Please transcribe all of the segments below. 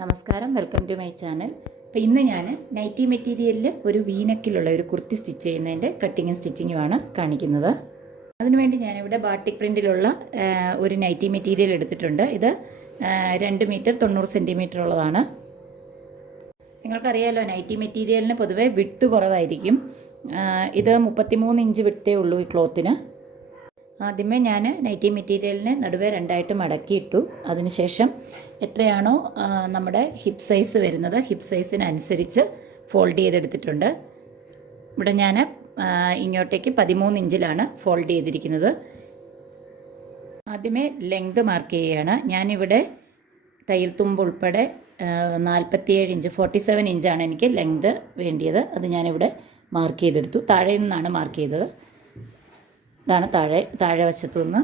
നമസ്കാരം, welcome to my channel. അപ്പോൾ ഇന്ന് ഞാൻ നൈറ്റി മെറ്റീരിയലിൽ ഒരു വീനക്കിലുള്ള ഒരു കുർത്തി സ്റ്റിച്ച് ചെയ്യുന്നതിൻ്റെ കട്ടിങ്ങും സ്റ്റിച്ചിങ്ങുമാണ് കാണിക്കുന്നത്. അതിനുവേണ്ടി ഞാനിവിടെ ബാട്ടിക് പ്രിൻറ്റിലുള്ള ഒരു നൈറ്റി മെറ്റീരിയൽ എടുത്തിട്ടുണ്ട്. ഇത് 2 മീറ്റർ 90 സെൻറ്റിമീറ്റർ ഉള്ളതാണ്. നിങ്ങൾക്കറിയാമല്ലോ, നൈറ്റി മെറ്റീരിയലിന് പൊതുവെ വിഡ്ത്ത് കുറവായിരിക്കും. ഇത് 33 ഇഞ്ച് വിഡ്ത്തേ ഉള്ളൂ ഈ ക്ലോത്തിന്. ആദ്യമേ ഞാൻ നൈറ്റി മെറ്റീരിയലിനെ നടുവേ 2ആയിട്ട് മടക്കിയിട്ടു. അതിനുശേഷം എത്രയാണോ നമ്മുടെ ഹിപ്പ് സൈസ് വരുന്നത്, ഹിപ്പ് സൈസിനനുസരിച്ച് ഫോൾഡ് ചെയ്തെടുത്തിട്ടുണ്ട്. ഇവിടെ ഞാൻ ഇങ്ങോട്ടേക്ക് 13 ഇഞ്ചിലാണ് ഫോൾഡ് ചെയ്തിരിക്കുന്നത്. ആദ്യമേ ലെങ്ത് മാർക്ക് ചെയ്യുകയാണ്. ഞാനിവിടെ തയ്യൽ തുമ്പ് ഉൾപ്പെടെ 47 ഇഞ്ച് 47 ഇഞ്ചാണ് എനിക്ക് ലെങ്ത് വേണ്ടിയത്. അത് ഞാനിവിടെ മാർക്ക് ചെയ്തെടുത്തു. താഴെ നിന്നാണ് മാർക്ക് ചെയ്തത്. ഇതാണ് താഴെ വശത്തു നിന്ന്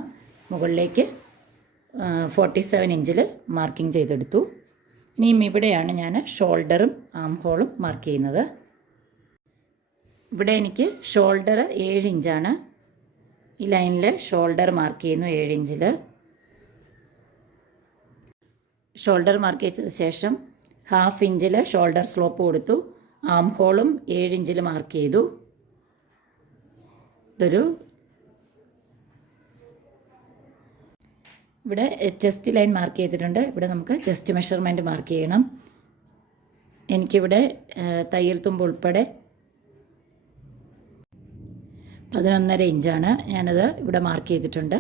മുകളിലേക്ക് 47 ഇഞ്ചിൽ മാർക്കിംഗ് ചെയ്തെടുത്തു. ഇനിയും ഇവിടെയാണ് ഞാൻ ഷോൾഡറും ആം ഹോളും മാർക്ക് ചെയ്യുന്നത്. ഇവിടെ എനിക്ക് ഷോൾഡർ 7 ഇഞ്ചാണ്. ഈ ലൈനിൽ ഷോൾഡർ മാർക്ക് ചെയ്യുന്നു 7 ഇഞ്ചിൽ. ഷോൾഡർ മാർക്ക് ചെയ്ത ശേഷം 1/2 ഇഞ്ചിൽ ഷോൾഡർ സ്ലോപ്പ് കൊടുത്തു. ആം ഹോളും 7 ഇഞ്ചിൽ മാർക്ക് ചെയ്തു. ഇവിടെ ചെസ്റ്റ് ലൈൻ മാർക്ക് ചെയ്തിട്ടുണ്ട്. ഇവിടെ നമുക്ക് ചെസ്റ്റ് മെഷർമെൻറ്റ് മാർക്ക് ചെയ്യണം. എനിക്കിവിടെ തയ്യൽ തുമ്പ് ഉൾപ്പെടെ 11.5 ഇഞ്ചാണ്. ഞാനത് ഇവിടെ മാർക്ക് ചെയ്തിട്ടുണ്ട്.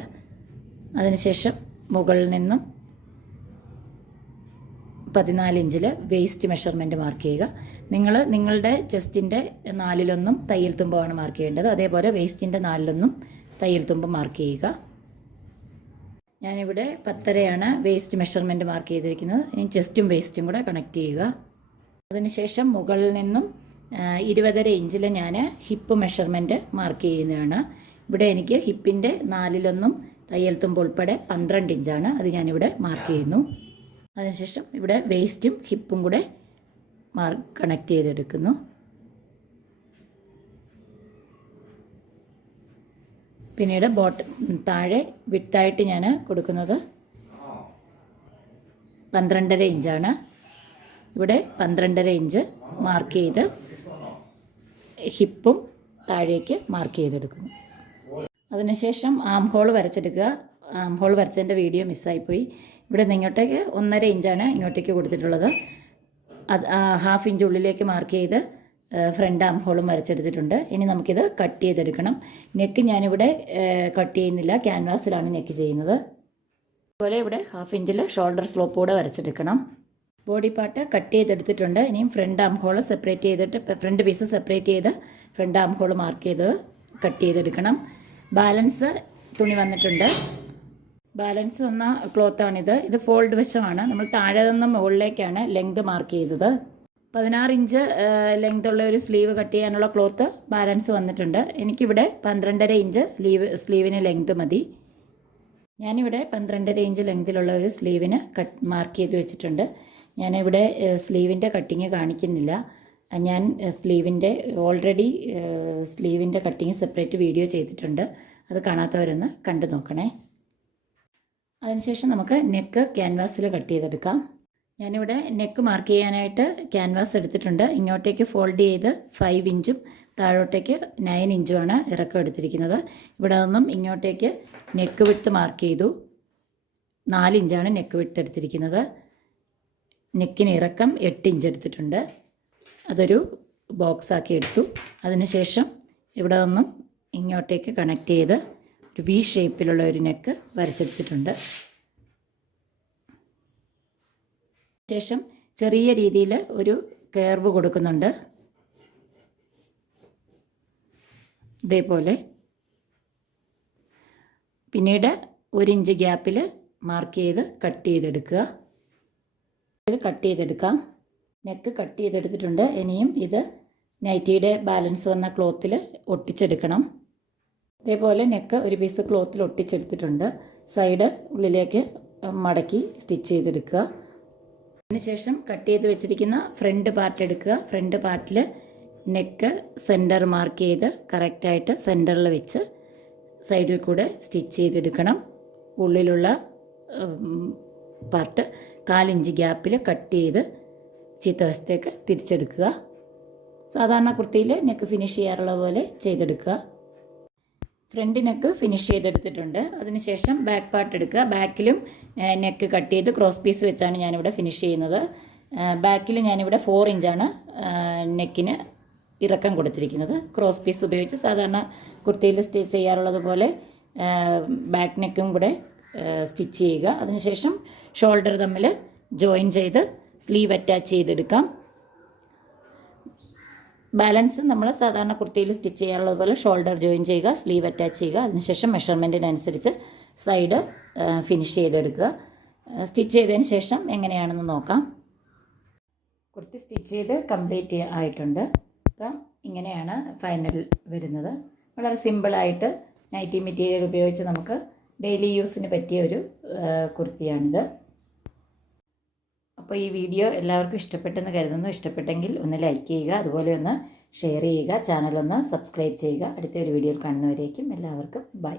അതിനുശേഷം മുകളിൽ നിന്നും 14 ഇഞ്ചിൽ വേസ്റ്റ് മെഷർമെൻറ്റ് മാർക്ക് ചെയ്യുക. നിങ്ങളുടെ ചെസ്റ്റിൻ്റെ 4/1 തയ്യൽ തുമ്പമാണ് മാർക്ക് ചെയ്യേണ്ടത്. അതേപോലെ വേസ്റ്റിൻ്റെ 4/1 തയ്യൽ തുമ്പ് മാർക്ക് ചെയ്യുക. ഞാനിവിടെ 10.5 വേസ്റ്റ് മെഷർമെൻറ്റ് മാർക്ക് ചെയ്തിരിക്കുന്നത്. ഇനി ചെസ്റ്റും വേസ്റ്റും കൂടെ കണക്ട് ചെയ്യുക. അതിനുശേഷം മുകളിൽ നിന്നും 20.5 ഇഞ്ചിൽ ഞാൻ ഹിപ്പ് മെഷർമെൻറ്റ് മാർക്ക് ചെയ്യുന്നതാണ്. ഇവിടെ എനിക്ക് ഹിപ്പിൻ്റെ 4/1 തയ്യൽ തുമ്പ് ഉൾപ്പെടെ 12 ഇഞ്ചാണ്. അത് ഞാനിവിടെ മാർക്ക് ചെയ്യുന്നു. അതിനുശേഷം ഇവിടെ വേസ്റ്റും ഹിപ്പും കൂടെ കണക്ട് ചെയ്തെടുക്കുന്നു. പിന്നീട് താഴെ വിഡ്ത്തായിട്ട് ഞാൻ കൊടുക്കുന്നത് 12.5 ഇഞ്ചാണ്. ഇവിടെ 12.5 ഇഞ്ച് മാർക്ക് ചെയ്ത് ഹിപ്പും താഴേക്ക് മാർക്ക് ചെയ്തെടുക്കുന്നു. അതിനുശേഷം ആം ഹോൾ വരച്ചെടുക്കുക. ആം ഹോൾ വരച്ചതിൻ്റെ വീഡിയോ മിസ്സായിപ്പോയി. ഇവിടെ നിന്ന് ഇങ്ങോട്ടേക്ക് 1.5 ഇഞ്ചാണ് ഇങ്ങോട്ടേക്ക് കൊടുത്തിട്ടുള്ളത്. അത് 1/2 ഇഞ്ച് ഉള്ളിലേക്ക് മാർക്ക് ചെയ്ത് ഫ്രണ്ട് ആം ഹോളും വരച്ചെടുത്തിട്ടുണ്ട്. ഇനി നമുക്കിത് കട്ട് ചെയ്തെടുക്കണം. നെക്ക് ഞാനിവിടെ കട്ട് ചെയ്യുന്നില്ല, ക്യാൻവാസിലാണ് നെക്ക് ചെയ്യുന്നത്. അതുപോലെ ഇവിടെ 1/2 ഇഞ്ചിൽ ഷോൾഡർ സ്ലോപ്പ് കൂടെ വരച്ചെടുക്കണം. ബോഡി പാർട്ട് കട്ട് ചെയ്തെടുത്തിട്ടുണ്ട്. ഇനിയും ഫ്രണ്ട് ആം ഹോൾ സെപ്പറേറ്റ് ചെയ്തിട്ട് ഫ്രണ്ട് പീസ് സെപ്പറേറ്റ് ചെയ്ത് ഫ്രണ്ട് ആം ഹോൾ മാർക്ക് ചെയ്ത് കട്ട് ചെയ്തെടുക്കണം. ബാലൻസ് തുണി വന്നിട്ടുണ്ട്. ബാലൻസ് വന്ന ക്ലോത്താണിത്. ഇത് ഫോൾഡ് വശമാണ്. നമ്മൾ താഴെ നിന്ന് മുകളിലേക്കാണ് ലെങ്ത് മാർക്ക് ചെയ്തത്. 16 ഇഞ്ച് ലെങ്ത് ഉള്ള ഒരു സ്ലീവ് കട്ട് ചെയ്യാനുള്ള ക്ലോത്ത് ബാലൻസ് വന്നിട്ടുണ്ട്. എനിക്കിവിടെ 12.5 ഇഞ്ച് സ്ലീവിന് ലെങ്ത് മതി. ഞാനിവിടെ 12.5 ഇഞ്ച് ലെങ്തിലുള്ള ഒരു സ്ലീവിന് മാർക്ക് ചെയ്ത് വെച്ചിട്ടുണ്ട്. ഞാനിവിടെ സ്ലീവിൻ്റെ കട്ടിങ് കാണിക്കുന്നില്ല. ഞാൻ ഓൾറെഡി സ്ലീവിൻ്റെ കട്ടിങ് സെപ്പറേറ്റ് വീഡിയോ ചെയ്തിട്ടുണ്ട്. അത് കാണാത്തവരൊന്ന് കണ്ടു നോക്കണേ. അതിനുശേഷം നമുക്ക് നെക്ക് ക്യാൻവാസിൽ കട്ട് ചെയ്തെടുക്കാം. ഞാനിവിടെ നെക്ക് മാർക്ക് ചെയ്യാനായിട്ട് ക്യാൻവാസ് എടുത്തിട്ടുണ്ട്. ഇങ്ങോട്ടേക്ക് ഫോൾഡ് ചെയ്ത് 5 ഇഞ്ചും താഴോട്ടേക്ക് 9 ഇഞ്ചുമാണ് ഇറക്കം എടുത്തിരിക്കുന്നത്. ഇവിടെ നിന്നും ഇങ്ങോട്ടേക്ക് നെക്ക് വിഡ്ത്ത് മാർക്ക് ചെയ്തു. 4 ഇഞ്ചാണ് നെക്ക് വിഡ്ത്ത് എടുത്തിരിക്കുന്നത്. നെക്കിന് ഇറക്കം 8 ഇഞ്ച് എടുത്തിട്ടുണ്ട്. അതൊരു ബോക്സാക്കി എടുത്തു. അതിനുശേഷം ഇവിടെ നിന്നും ഇങ്ങോട്ടേക്ക് കണക്ട് ചെയ്ത് ഒരു വി ഷേപ്പിലുള്ള ഒരു നെക്ക് വരച്ചെടുത്തിട്ടുണ്ട്. ശേഷം ചെറിയ രീതിയിൽ ഒരു കർവ് കൊടുക്കുന്നുണ്ട്. ഇതേപോലെ പിന്നീട് 1 ഇഞ്ച് ഗ്യാപ്പിൽ മാർക്ക് ചെയ്ത് കട്ട് ചെയ്തെടുക്കുക. ഇത് കട്ട് ചെയ്തെടുക്കാം. നെക്ക് കട്ട് ചെയ്തെടുത്തിട്ടുണ്ട്. ഇനിയും ഇത് നൈറ്റിയുടെ ബാലൻസ് വന്ന ക്ലോത്തിൽ ഒട്ടിച്ചെടുക്കണം. ഇതേപോലെ നെക്ക് ഒരു പീസ് ക്ലോത്തിൽ ഒട്ടിച്ചെടുത്തിട്ടുണ്ട്. സൈഡ് ഉള്ളിലേക്ക് മടക്കി സ്റ്റിച്ച് ചെയ്തെടുക്കുക. അതിനുശേഷം കട്ട് ചെയ്ത് വെച്ചിരിക്കുന്ന ഫ്രണ്ട് പാർട്ട് എടുക്കുക. ഫ്രണ്ട് പാർട്ടിൽ നെക്ക് സെൻറ്റർ മാർക്ക് ചെയ്ത് കറക്റ്റായിട്ട് സെൻറ്ററിൽ വെച്ച് സൈഡിൽ കൂടെ സ്റ്റിച്ച് ചെയ്തെടുക്കണം. ഉള്ളിലുള്ള പാർട്ട് 1/4 ഇഞ്ച് ഗ്യാപ്പിൽ കട്ട് ചെയ്ത് ചീത്തവശത്തേക്ക് തിരിച്ചെടുക്കുക. സാധാരണ കുർത്തിയിൽ നെക്ക് ഫിനിഷ് ചെയ്യാറുള്ള പോലെ ചെയ്തെടുക്കുക. ഫ്രണ്ട് നെക്ക് ഫിനിഷ് ചെയ്തെടുത്തിട്ടുണ്ട്. അതിനുശേഷം ബാക്ക് പാർട്ട് എടുക്കുക. ബാക്കിലും നെക്ക് കട്ട് ചെയ്ത് ക്രോസ് പീസ് വെച്ചാണ് ഞാനിവിടെ ഫിനിഷ് ചെയ്യുന്നത്. ബാക്കിൽ ഞാനിവിടെ 4 ഇഞ്ചാണ് നെക്കിന് ഇറക്കം കൊടുത്തിരിക്കുന്നത്. ക്രോസ് പീസ് ഉപയോഗിച്ച് സാധാരണ കുർത്തിയിൽ സ്റ്റിച്ച് ചെയ്യാറുള്ളത് പോലെ ബാക്ക് നെക്കും കൂടെ സ്റ്റിച്ച് ചെയ്യുക. അതിനുശേഷം ഷോൾഡർ തമ്മിൽ ജോയിൻ ചെയ്ത് സ്ലീവ് അറ്റാച്ച് ചെയ്തെടുക്കാം. ബാലൻസ് നമ്മൾ സാധാരണ കുർത്തിയിൽ സ്റ്റിച്ച് ചെയ്യാറുള്ളത് പോലെ ഷോൾഡർ ജോയിൻ ചെയ്യുക, സ്ലീവ് അറ്റാച്ച് ചെയ്യുക. അതിനുശേഷം മെഷർമെൻറ്റിനനുസരിച്ച് സൈഡ് ഫിനിഷ് ചെയ്തെടുക്കുക. സ്റ്റിച്ച് ചെയ്തതിന് ശേഷം എങ്ങനെയാണെന്ന് നോക്കാം. കുർത്തി സ്റ്റിച്ച് ചെയ്ത് കംപ്ലീറ്റ് ആയിട്ടുണ്ട്. അപ്പം ഇങ്ങനെയാണ് ഫൈനൽ വരുന്നത്. വളരെ സിമ്പിളായിട്ട് നൈറ്റി മെറ്റീരിയൽ ഉപയോഗിച്ച് നമുക്ക് ഡെയിലി യൂസിന് പറ്റിയ ഒരു കുർത്തിയാണിത്. അപ്പോൾ ഈ വീഡിയോ എല്ലാവർക്കും ഇഷ്ടപ്പെട്ടെന്ന് കരുതുന്നു. ഇഷ്ടപ്പെട്ടെങ്കിൽ ഒന്ന് ലൈക്ക് ചെയ്യുക, അതുപോലെ ഒന്ന് ഷെയർ ചെയ്യുക, ചാനലൊന്ന് സബ്സ്ക്രൈബ് ചെയ്യുക. അടുത്തൊരു വീഡിയോയിൽ കാണുന്നവരേക്കും എല്ലാവർക്കും ബൈ.